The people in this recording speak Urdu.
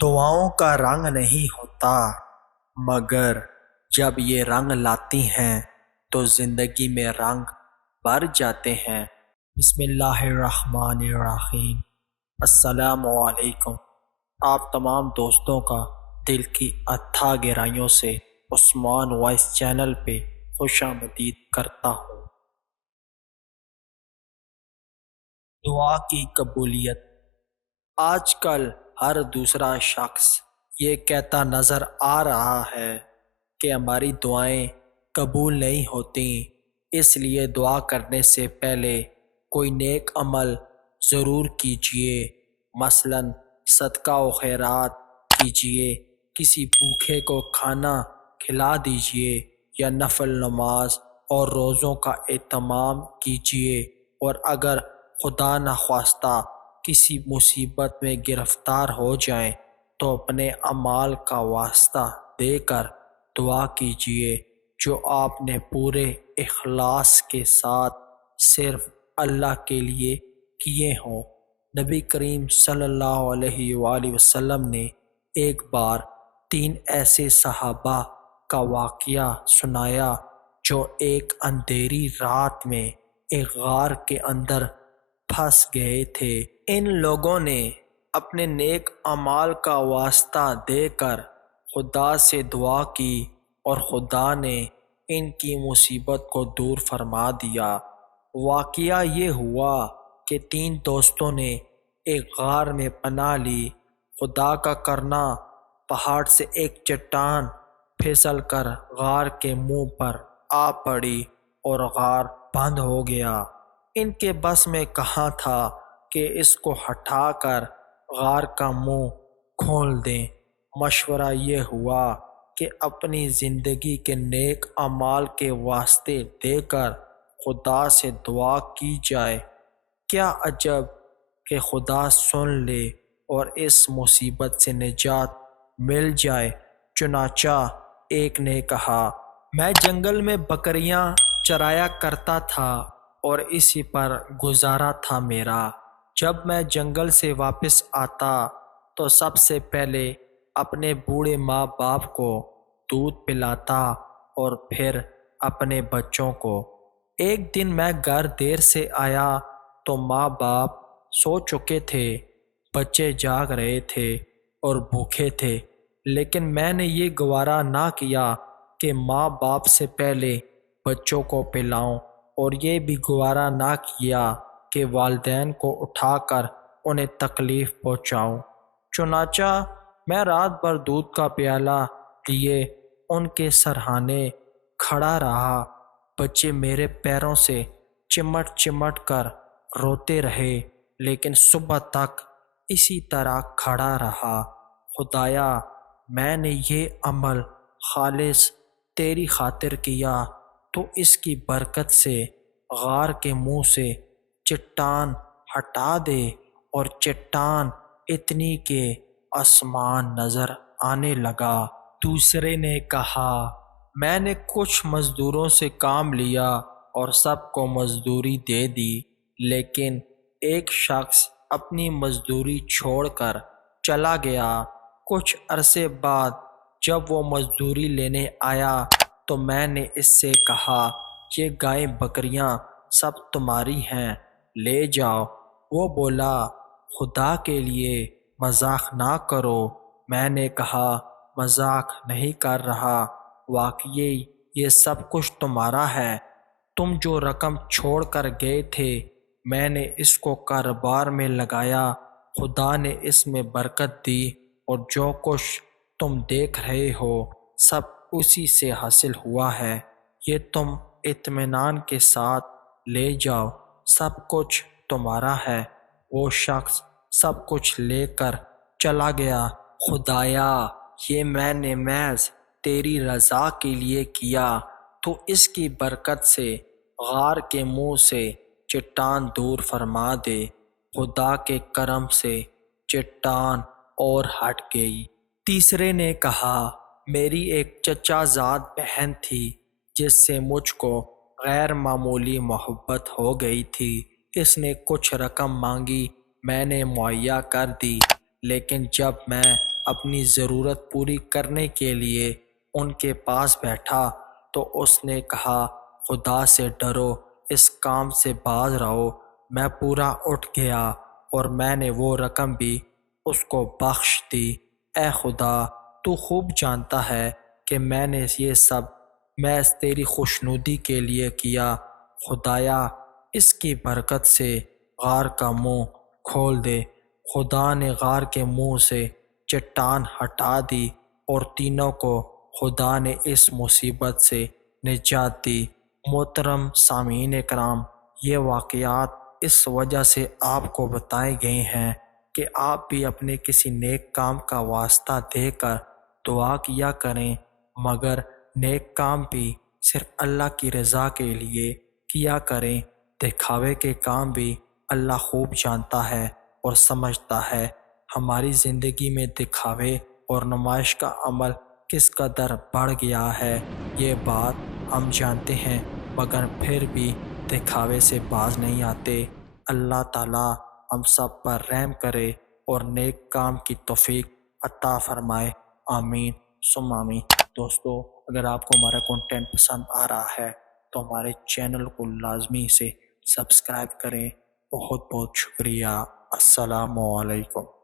دعاؤں کا رنگ نہیں ہوتا، مگر جب یہ رنگ لاتی ہیں تو زندگی میں رنگ بھر جاتے ہیں۔ بسم اللہ الرحمن الرحیم۔ السلام علیکم۔ آپ تمام دوستوں کا دل کی اتھا گہرائیوں سے عثمان وائس چینل پہ خوش آمدید کرتا ہوں۔ دعا کی قبولیت۔ آج کل ہر دوسرا شخص یہ کہتا نظر آ رہا ہے کہ ہماری دعائیں قبول نہیں ہوتی، اس لیے دعا کرنے سے پہلے کوئی نیک عمل ضرور کیجیے، مثلا صدقہ و خیرات کیجیے، کسی بھوکے کو کھانا کھلا دیجیے یا نفل نماز اور روزوں کا اہتمام کیجیے، اور اگر خدا نخواستہ کسی مصیبت میں گرفتار ہو جائیں تو اپنے اعمال کا واسطہ دے کر دعا کیجیے جو آپ نے پورے اخلاص کے ساتھ صرف اللہ کے لیے کیے ہوں۔ نبی کریم صلی اللہ علیہ وآلہ وسلم نے ایک بار 3 ایسے صحابہ کا واقعہ سنایا جو ایک اندھیری رات میں ایک غار کے اندر پھنس گئے تھے۔ ان لوگوں نے اپنے نیک اعمال کا واسطہ دے کر خدا سے دعا کی اور خدا نے ان کی مصیبت کو دور فرما دیا۔ واقعہ یہ ہوا کہ 3 دوستوں نے ایک غار میں پناہ لی۔ خدا کا کرنا، پہاڑ سے ایک چٹان پھسل کر غار کے منہ پر آ پڑی اور غار بند ہو گیا۔ ان کے بس میں کہاں تھا کہ اس کو ہٹا کر غار کا منہ کھول دیں۔ مشورہ یہ ہوا کہ اپنی زندگی کے نیک اعمال کے واسطے دے کر خدا سے دعا کی جائے۔ کیا عجب کہ خدا سن لے اور اس مصیبت سے نجات مل جائے۔ چنانچہ ایک نے کہا، میں جنگل میں بکریاں چرایا کرتا تھا اور اسی پر گزارا تھا میرا۔ جب میں جنگل سے واپس آتا تو سب سے پہلے اپنے بوڑھے ماں باپ کو دودھ پلاتا اور پھر اپنے بچوں کو۔ ایک دن میں گھر دیر سے آیا تو ماں باپ سو چکے تھے، بچے جاگ رہے تھے اور بھوکے تھے، لیکن میں نے یہ گوارا نہ کیا کہ ماں باپ سے پہلے بچوں کو پلاؤں، اور یہ بھی گوارا نہ کیا کہ والدین کو اٹھا کر انہیں تکلیف پہنچاؤں۔ چنانچہ میں رات بھر دودھ کا پیالہ لیے ان کے سرہانے کھڑا رہا۔ بچے میرے پیروں سے چمٹ چمٹ کر روتے رہے، لیکن صبح تک اسی طرح کھڑا رہا۔ خدایا، میں نے یہ عمل خالص تیری خاطر کیا، تو اس کی برکت سے غار کے منہ سے چٹان ہٹا دے، اور چٹان اتنی کہ آسمان نظر آنے لگا۔ دوسرے نے کہا، میں نے کچھ مزدوروں سے کام لیا اور سب کو مزدوری دے دی، لیکن ایک شخص اپنی مزدوری چھوڑ کر چلا گیا۔ کچھ عرصے بعد جب وہ مزدوری لینے آیا تو میں نے اس سے کہا، یہ گائیں بکریاں سب تمہاری ہیں، لے جاؤ۔ وہ بولا، خدا کے لیے مذاق نہ کرو۔ میں نے کہا، مذاق نہیں کر رہا، واقعی یہ سب کچھ تمہارا ہے۔ تم جو رقم چھوڑ کر گئے تھے میں نے اس کو کاروبار میں لگایا، خدا نے اس میں برکت دی، اور جو کچھ تم دیکھ رہے ہو سب اسی سے حاصل ہوا ہے۔ یہ تم اطمینان کے ساتھ لے جاؤ، سب کچھ تمہارا ہے۔ وہ شخص سب کچھ لے کر چلا گیا۔ خدایا، یہ میں نے محض تیری رضا کے لیے کیا، تو اس کی برکت سے غار کے منہ سے چٹان دور فرما دے۔ خدا کے کرم سے چٹان اور ہٹ گئی۔ تیسرے نے کہا، میری ایک چچا زاد بہن تھی جس سے مجھ کو غیر معمولی محبت ہو گئی تھی۔ اس نے کچھ رقم مانگی، میں نے مہیا کر دی، لیکن جب میں اپنی ضرورت پوری کرنے کے لیے ان کے پاس بیٹھا تو اس نے کہا خدا سے ڈرو، اس کام سے باز رہو۔ میں پورا اٹھ گیا اور میں نے وہ رقم بھی اس کو بخش دی۔ اے خدا، تو خوب جانتا ہے کہ میں نے یہ سب محض تیری خوشنودی کے لیے کیا۔ خدایا، اس کی برکت سے غار کا منہ کھول دے۔ خدا نے غار کے منہ سے چٹان ہٹا دی اور تینوں کو خدا نے اس مصیبت سے نجات دی۔ محترم سامعین کرام، یہ واقعات اس وجہ سے آپ کو بتائے گئے ہیں کہ آپ بھی اپنے کسی نیک کام کا واسطہ دے کر دعا کیا کریں، مگر نیک کام بھی صرف اللہ کی رضا کے لیے کیا کریں۔ دکھاوے کے کام بھی اللہ خوب جانتا ہے اور سمجھتا ہے۔ ہماری زندگی میں دکھاوے اور نمائش کا عمل کس قدر بڑھ گیا ہے، یہ بات ہم جانتے ہیں، مگر پھر بھی دکھاوے سے باز نہیں آتے۔ اللہ تعالیٰ ہم سب پر رحم کرے اور نیک کام کی توفیق عطا فرمائے۔ آمین ثم آمین۔ دوستو، اگر آپ کو ہمارا کنٹینٹ پسند آ رہا ہے تو ہمارے چینل کو لازمی سے سبسکرائب کریں۔ بہت بہت شکریہ۔ السلام علیکم۔